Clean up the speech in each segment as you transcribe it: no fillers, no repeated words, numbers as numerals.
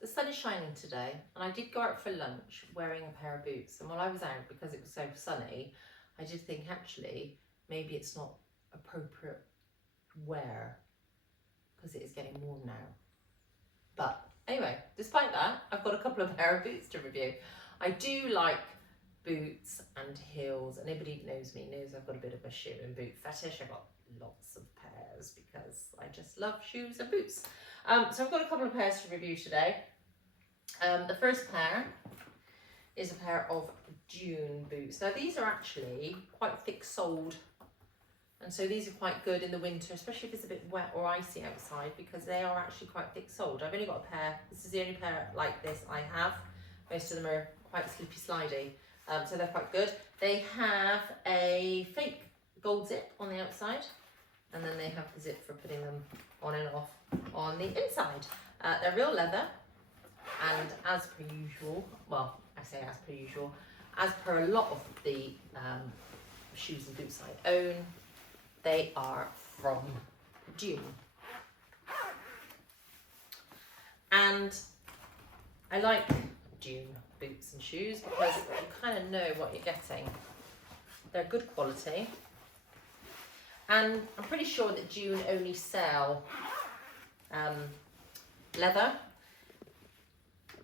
the sun is shining today, and I did go out for lunch wearing a pair of boots. And while I was out, because it was so sunny, I did think actually maybe it's not appropriate wear because it is getting warm now. But anyway, despite that, I've got a couple of pair of boots to review. I do like boots and heels. Anybody who knows me knows I've got a bit of a shoe and boot fetish. I've got lots of pairs because I just love shoes and boots. So I've got a couple of pairs to review today. The first pair is a pair of Dune boots. Now these are actually quite thick-soled, and so these are quite good in the winter, especially if it's a bit wet or icy outside, because they are actually quite thick-soled. I've only got a pair. This is the only pair like this I have. Most of them are quite slippy slidey, so they're quite good. They have a fake gold zip on the outside, and then they have the zip for putting them on and off on the inside. They're real leather, and as per usual, well, I say as per usual, as per a lot of the shoes and boots I own, they are from Dune. And I like Dune boots and shoes because you kind of know what you're getting. They're good quality. And I'm pretty sure that Dune only sell leather.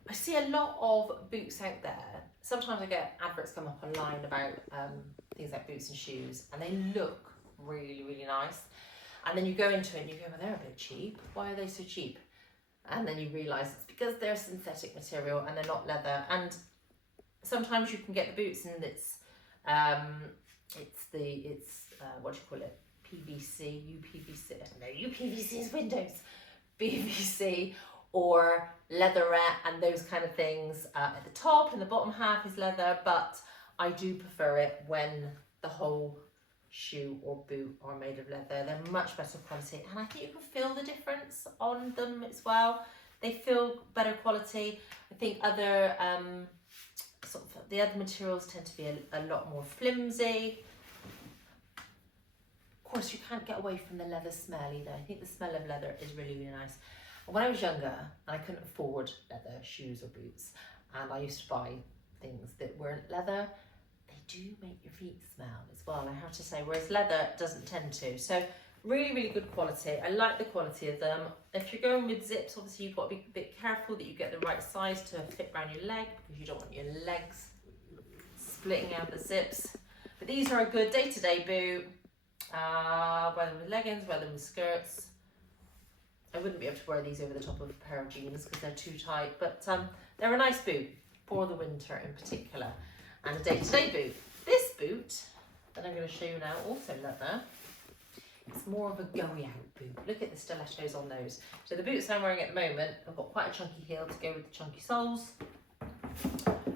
I see a lot of boots out there. Sometimes I get adverts come up online about things like boots and shoes, and they look really, really nice. And then you go into it and you go, well, they're a bit cheap. Why are they so cheap? And then you realise it's because they're synthetic material and they're not leather. And sometimes you can get the boots and it's what do you call it? PVC, UPVC. No, UPVC is Windows. PVC or leatherette and those kind of things. At the top and the bottom half is leather, but I do prefer it when the whole shoe or boot are made of leather. They're much better quality, and I think you can feel the difference on them as well. They feel better quality. I think other the other materials tend to be a lot more flimsy. Of course, you can't get away from the leather smell either. I think the smell of leather is really, really nice. And when I was younger, I couldn't afford leather shoes or boots, and I used to buy things that weren't leather. They do make your feet smell as well, I have to say, whereas leather doesn't tend to. So really, really good quality. I like the quality of them. If you're going with zips, obviously you've got to be a bit careful that you get the right size to fit around your leg, because you don't want your legs splitting out the zips. But these are a good day-to-day boot, whether with leggings, whether with skirts. I wouldn't be able to wear these over the top of a pair of jeans because they're too tight, but they're a nice boot for the winter in particular, and a day-to-day boot. This boot that I'm going to show you now, also leather, it's more of a going-out boot. Look at the stilettos on those. So the boots I'm wearing at the moment, I've got quite a chunky heel to go with the chunky soles,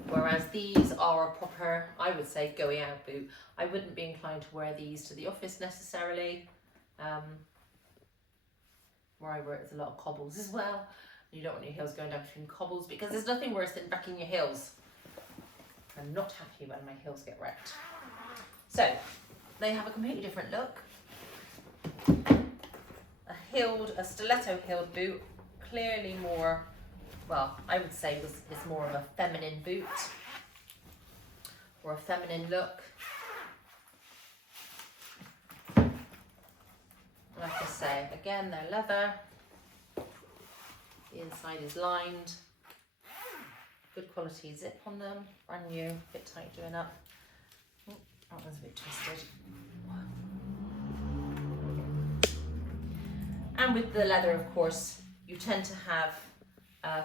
whereas these are a proper, I would say, going-out boot. I wouldn't be inclined to wear these to the office necessarily. Where I work, there's a lot of cobbles as well. You don't want your heels going down between cobbles, because there's nothing worse than wrecking your heels. I'm not happy when my heels get wrecked. So they have a completely different look. A stiletto heeled boot, clearly more, well, I would say is more of a feminine boot or a feminine look. Like I say, again, they're leather. The inside is lined. Good quality zip on them. Brand new, a bit tight doing up. Oh, that one's a bit twisted. And with the leather, of course, you tend to have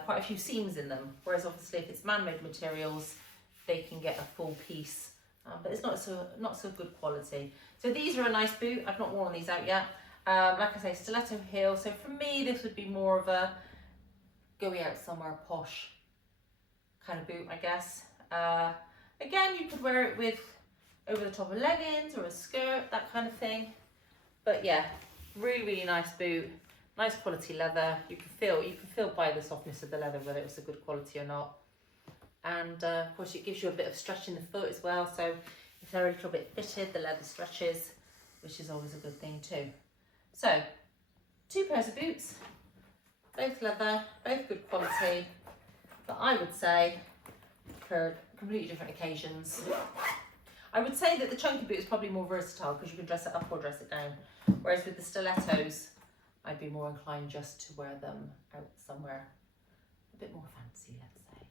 quite a few seams in them. Whereas obviously if it's man-made materials, they can get a full piece. But it's not so good quality. So these are a nice boot. I've not worn these out yet. Like I say, stiletto heel. So for me, this would be more of a going out somewhere posh kind of boot, I guess. Again, you could wear it with over the top of leggings or a skirt, that kind of thing. But yeah, really, really nice boot. Nice quality leather. You can feel by the softness of the leather whether it's a good quality or not. And of course, it gives you a bit of stretch in the foot as well. So if they're a little bit fitted, the leather stretches, which is always a good thing too. So, two pairs of boots, both leather, both good quality. But I would say for completely different occasions, I would say that the chunky boot is probably more versatile because you can dress it up or dress it down. Whereas with the stilettos, I'd be more inclined just to wear them out somewhere a bit more fancy, let's say.